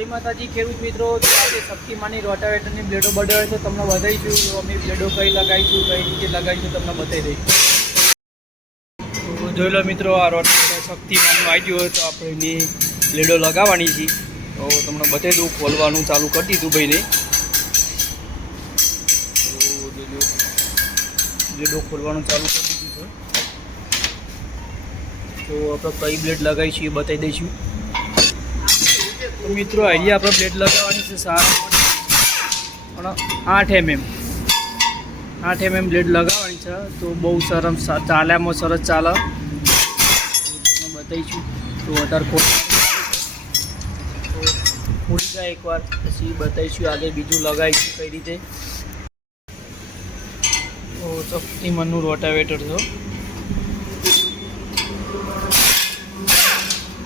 જય માતાજી ખેડૂત મિત્રો, આજે શક્તિમાનની રોટાવેટરની બ્લેડો બદલાવે છે. તમને બતાવીશું તો અમે બ્લેડો કઈ લગાવીશું, કઈ રીતે લગાવીશું તમને બતાવી દઈશું. તો જોઈ લો મિત્રો, આ રોટાવેટર શક્તિમાનનું આવી ગયું હોય તો આપણે એની બ્લેડો લગાવવાની છે. તો તમને બતાવી દઉં, ખોલવાનું ચાલુ કરી દીધું ભાઈને. તો જોજો, બ્લેડો ખોલવાનું ચાલુ કરી દીધું છે. તો આપણે કઈ બ્લેડ લગાવીશું એ બતાવી દઈશું. તો મિત્રો અહીંયા આપણે બ્લેડ લગાવવાની છે 8 mm બ્લેડ લગાવવાની છે. તો બહુ સરસ ચાલ્યામાં સરસ ચાલે. તમને બતાવીશું. તો વધારે ખોલી જાય એકવાર, પછી બતાવીશું આગળ બીજું લગાવીશું કઈ રીતે. તો શક્તિમાનનું રોટાવેટર છે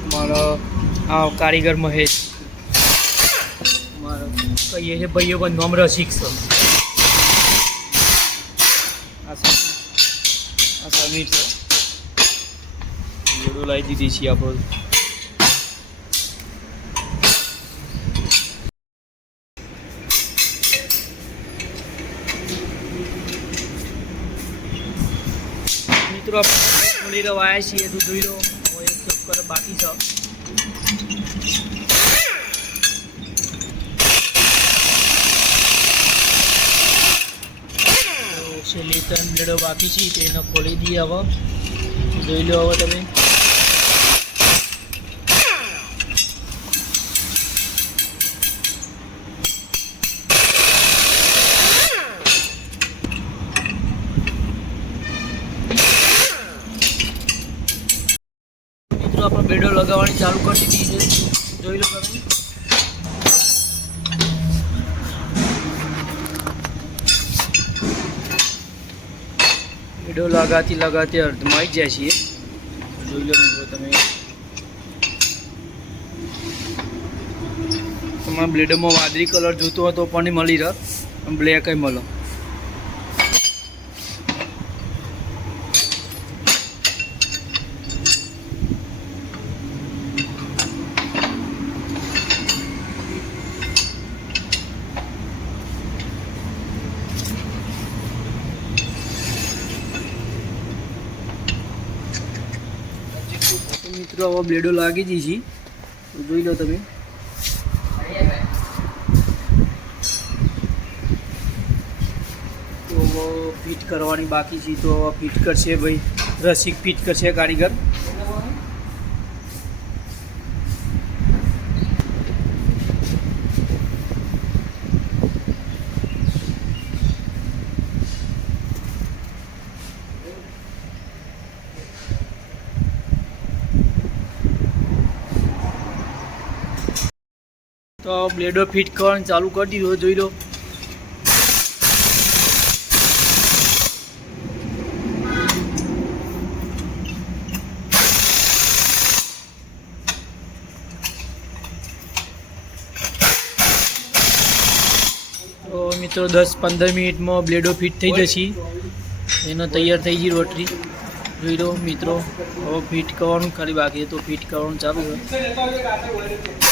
અમારા. આ કારીગર મહેશ, મારો કહીએ છે ભાઈઓ પણ નામ રસિક છે. આ સમીર છે. જોડો લાવી દીધી છે આપણે. મિત્રો આપણે ખોલી રહ્યા છીએ. તો જોઈ લો, એક ચક્કર બાકી છે. છેલ્લી 3 બ્લેડો બાકી છે, તેને ખોલી દઈએ. હવે જોઈ લો. હવે તમે મિત્રો આપણે બ્લેડો લગાવવાની ચાલુ કરી દીધી છે. જોઈ લો તમે. બ્લેડો લગાતી અર્ધમાં આવી જાય છીએ. જોઈ લો મિત્રો તમે. તમારા બ્લેડોમાં વાદળી કલર જોતો હોય તો પણ મળી રહે, બ્લેક મળે. મિત્રો હવે બ્લેડો લાગી જઈ છે. જોઈ લો તમે. તો ફિટ કરવાની બાકી છે. તો ફિટ કરશે ભાઈ રસિક, ફિટ કરશે કારીગર. તો બ્લેડો ફિટ કરવાનું ચાલુ કરી દીધું. જોઈ લો. તો મિત્રો 10-15 મિનિટમાં બ્લેડો ફિટ થઈ જશે. એનો તૈયાર થઈ ગઈ રોટરી. જોઈ લો મિત્રો, હવે ફિટ કરવાનું ખાલી બાકી. તો ફિટ કરવાનું ચાલુ છે.